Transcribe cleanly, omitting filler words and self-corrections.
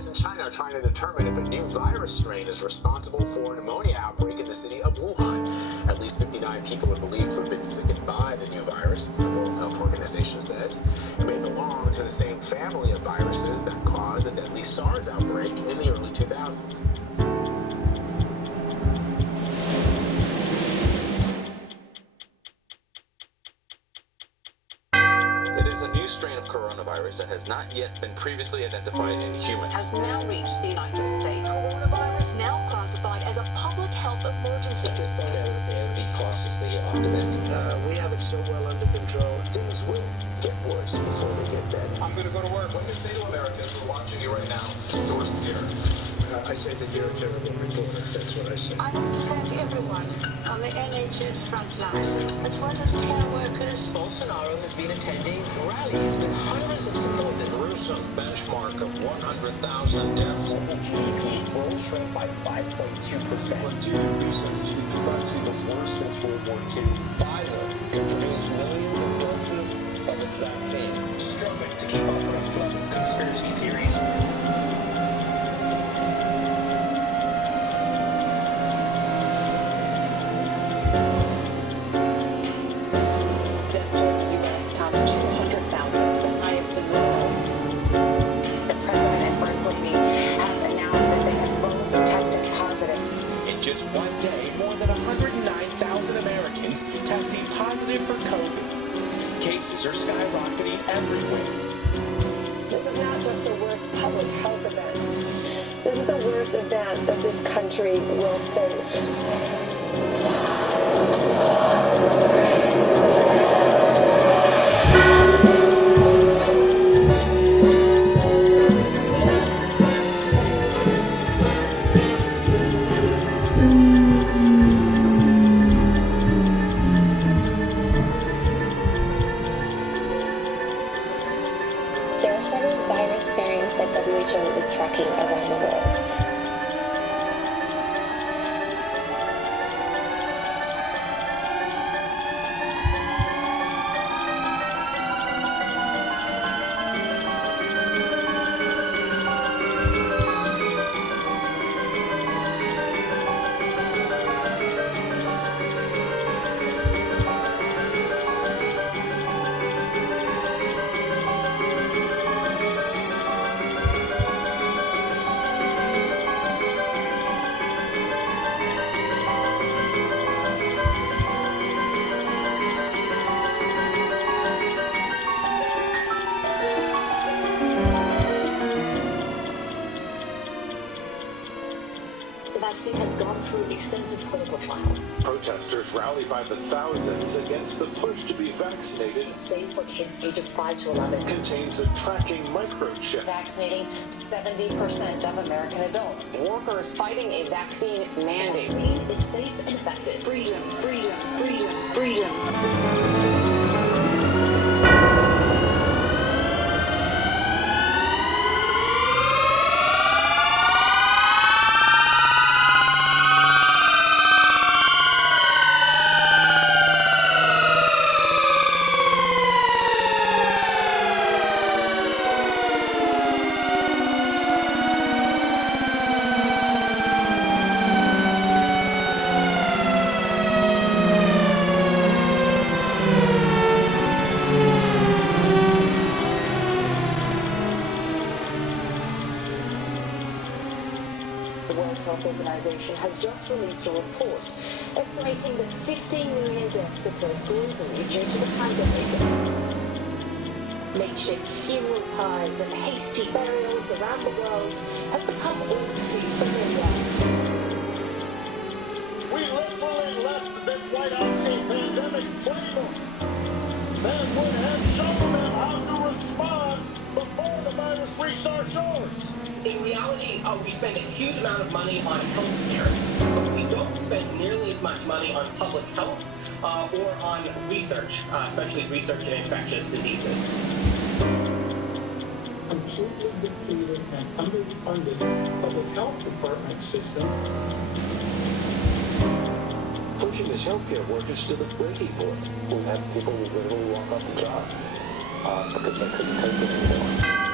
Scientists in China are trying to determine if a new virus strain is responsible for a pneumonia outbreak in the city of Wuhan. At least 59 people are believed to have been sickened by the new virus, the World Health Organization says. It may belong to the same family of viruses that caused the deadly SARS outbreak in the early 2000s. It is a new strain of coronavirus that has not yet been previously identified in humans. Has now reached the United States. Coronavirus now classified as a public health emergency. At this point, I would say I would be cautiously optimistic. We have it so well under control. Things will get worse before they get better. I'm going to go to work. What do you say to Americans who are watching you right now who are scared? I say that you're a terrible reporter. That's what I say. I want to thank everyone on the NHS frontline, as well as care workers. Bolsonaro has been attending rallies with hundreds of supporters. Gruesome benchmark of 100,000 deaths. GDP growth shrank by 5.2%. Continued research into vaccines worse since World War II. Pfizer can produce millions of doses of its vaccine. Struggling to keep up with a flood of conspiracy theories. Just one day, more than 109,000 Americans testing positive for COVID. Cases are skyrocketing everywhere. This is not just the worst public health event. This is the worst event that this country will face. There are several virus variants that WHO is tracking around the world. The vaccine has gone through extensive clinical trials. Protesters rally by the thousands against the push to be vaccinated. It's safe for kids ages 5 to 11. Contains a tracking microchip. Vaccinating 70% of American adults. Workers fighting a vaccine mandate. The vaccine is safe and effective. Freedom, freedom, freedom, freedom. The World Health Organization has just released a report estimating that 15 million deaths occurred globally due to the pandemic. Makeshift funeral pyres and hasty burials around the world have become all too familiar. We literally left this White House a pandemic playbook that would have shown them how to respond before the virus reached our shores. In reality, we spend a huge amount of money on health care, but we don't spend nearly as much money on public health or on research, especially research in infectious diseases. Completely depleted and underfunded public health department system. Pushing his healthcare workers to the breaking point. We've had people literally walk off the job because they couldn't take it anymore.